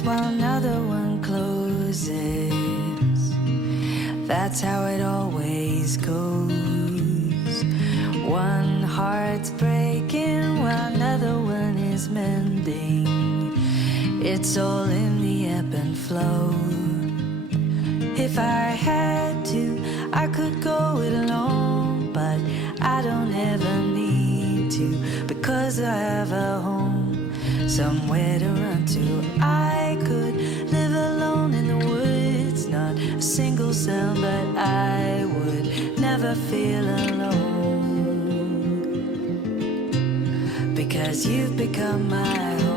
opens while another one closes. That's how it always goes. One heart's breaking while another one is mending. It's all in the ebb and flow. If I had to, I could go it alone, but I don't ever need to, because I have a home, somewhere to run to. I could live alone in the woods, not a single sound, but I would never feel alone, because you've become my home.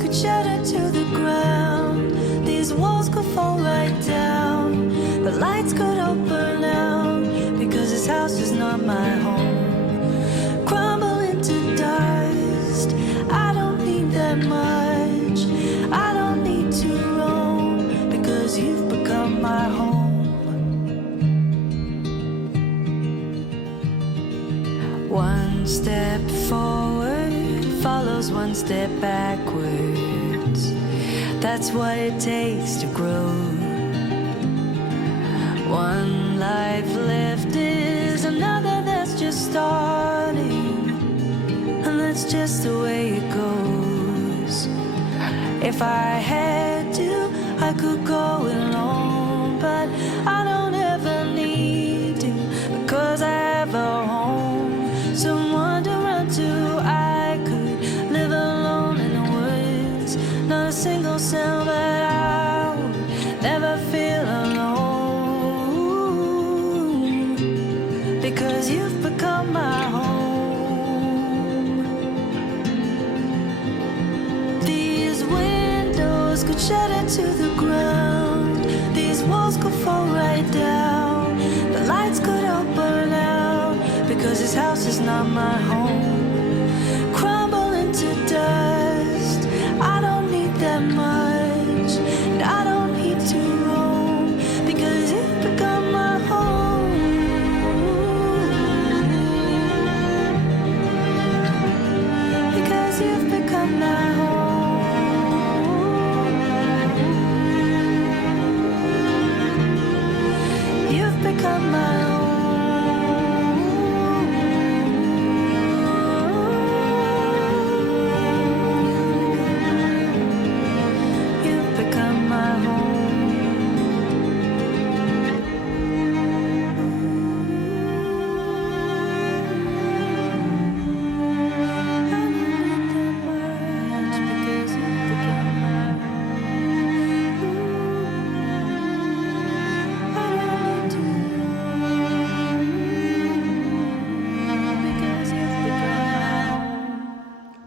Could shatter to the ground. These walls could fall right down. The lights could all burn out, because this house is not my home. Crumble into dust. I don't need that much. I don't need to roam, because you've become my home. One step forward follows one step backwards. That's what it takes to grow. One life left is another that's just starting, and that's just the way it goes. If I had to, I could go alone, but I don't ever need to, because I have a home, someone to run to. Not a single sound, but I would never feel alone, because you've become my home. These windows could shatter to the ground. These walls could fall right down. The lights could all burn out, because this house is not my home. Crumble into dust. I don't need that much, and I don't need to roam, because you've become my home. Because you've become my home. You've become my home.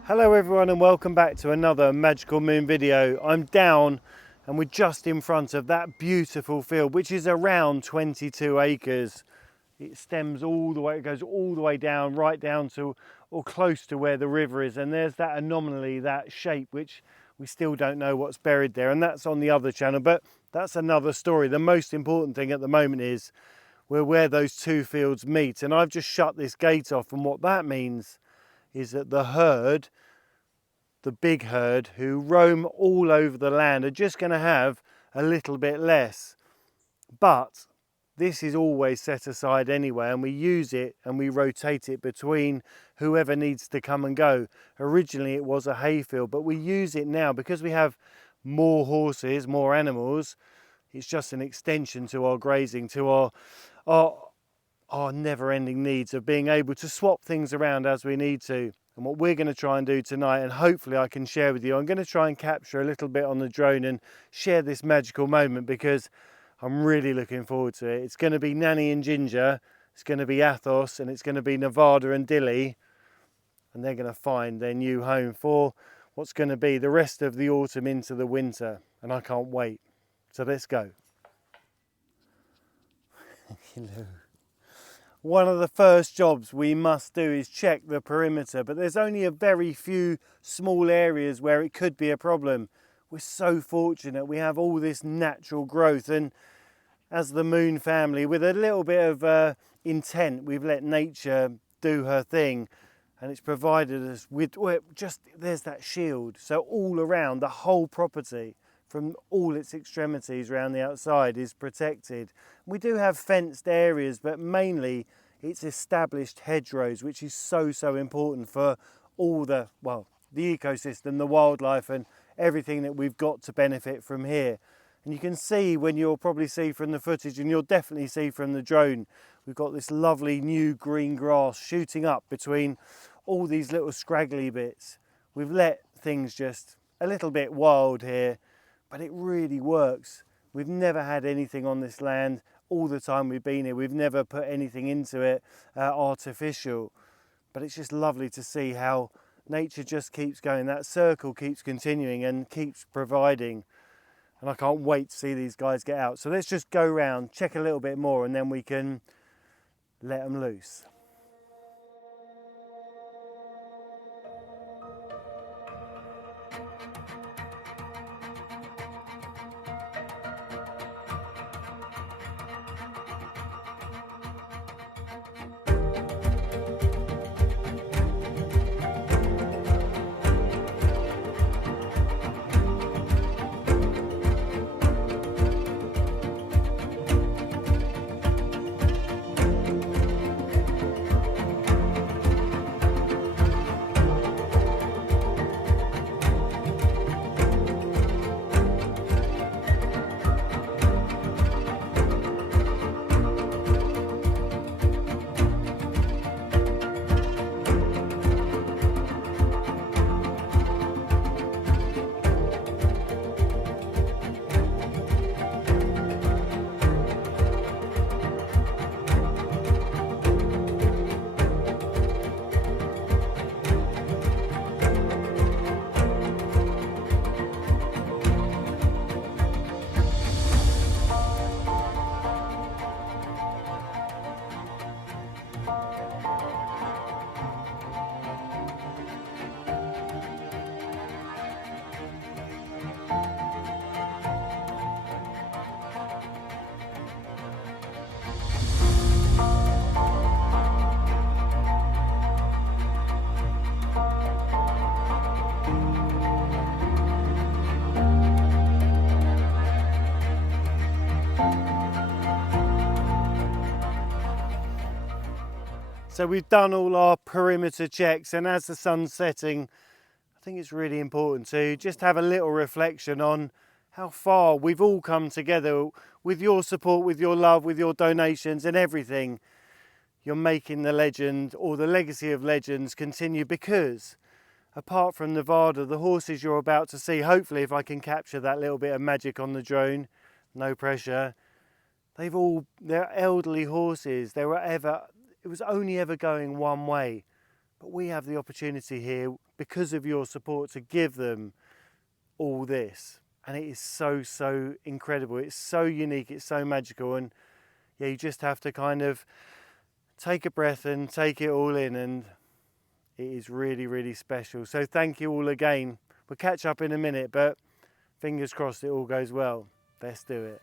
Hello everyone and welcome back to another Magical Moon video. I'm down and we're just in front of that beautiful field, which is around 22 acres. It stems all the way, it goes all the way down, right down to or close to where the river is, and there's that anomaly, that shape, which we still don't know what's buried there, and that's on the other channel, but that's another story. The most important thing at the moment is we're where those two fields meet, and I've just shut this gate off, and what that means is that the herd, the big herd who roam all over the land, are just going to have a little bit less. But this is always set aside anyway, and we use it and we rotate it between whoever needs to come and go. Originally it was a hayfield, but we use it now because we have more horses, more animals. It's just an extension to our grazing, to our never-ending needs of being able to swap things around as we need to. And what we're going to try and do tonight, and hopefully I can share with you, I'm going to try and capture a little bit on the drone and share this magical moment, because I'm really looking forward to it. It's going to be Nanny and Ginger, it's going to be Athos, and it's going to be Nevada and Dilly, and they're going to find their new home for what's going to be the rest of the autumn into the winter, and I can't wait. So let's go. Hello. One of the first jobs we must do is check the perimeter, but there's only a very few small areas where it could be a problem. We're so fortunate we have all this natural growth, and as the Moon family, with a little bit of intent, we've let nature do her thing, and it's provided us with, well, just there's that shield. So all around the whole property, from all its extremities around the outside, is protected. We do have fenced areas, but mainly it's established hedgerows, which is so important for all the, well, the ecosystem, the wildlife and everything that we've got to benefit from here. And you can see, when you'll probably see from the footage, and you'll definitely see from the drone, we've got this lovely new green grass shooting up between all these little scraggly bits. We've let things just a little bit wild here, but it really works. We've never had anything on this land all the time we've been here. We've never put anything into it artificial, but it's just lovely to see how nature just keeps going. That circle keeps continuing and keeps providing. And I can't wait to see these guys get out. So let's just go round, check a little bit more, and then we can let them loose. So we've done all our perimeter checks, and as the sun's setting, I think it's really important to just have a little reflection on how far we've all come together with your support, with your love, with your donations and everything. You're making the legend, or the legacy of legends, continue, because apart from Nevada, the horses you're about to see, hopefully if I can capture that little bit of magic on the drone, no pressure, they're elderly horses. It was only ever going one way, but we have the opportunity here, because of your support, to give them all this, and it is so incredible. It's so unique, it's so magical, and yeah, you just have to kind of take a breath and take it all in, and it is really special. So thank you all again. We'll catch up in a minute, but fingers crossed it all goes well. Let's do it.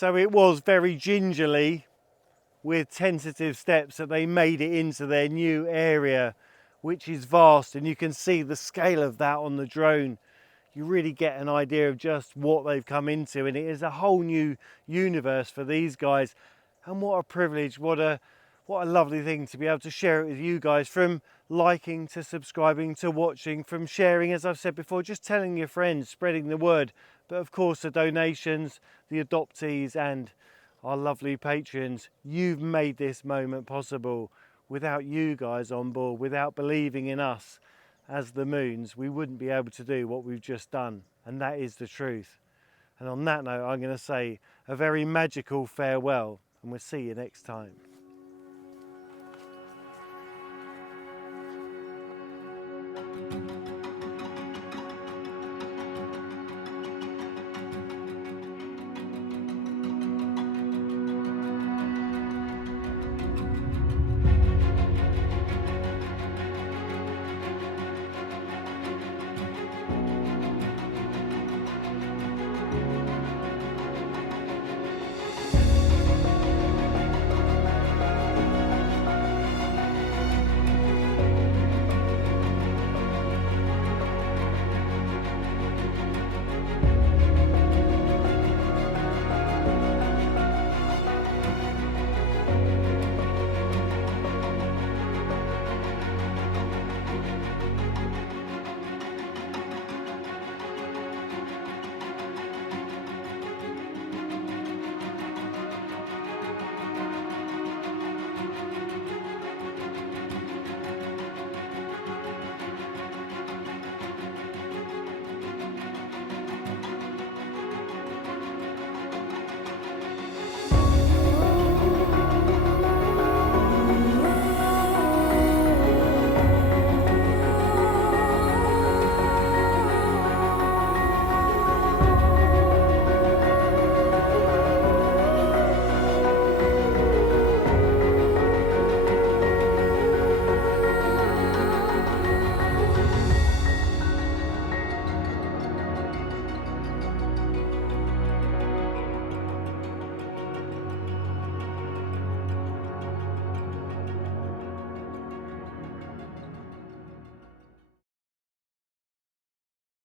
So it was very gingerly, with tentative steps, that they made it into their new area, which is vast, and you can see the scale of that on the drone. You really get an idea of just what they've come into, and it is a whole new universe for these guys. And what a privilege, what a lovely thing to be able to share it with you guys, from liking to subscribing to watching, from sharing, as I've said before, just telling your friends, spreading the word. But of course the donations, the adoptees and our lovely patrons, you've made this moment possible. Without you guys on board, without believing in us as the Moons, we wouldn't be able to do what we've just done, and that is the truth. And on that note, I'm going to say a very magical farewell, and we'll see you next time.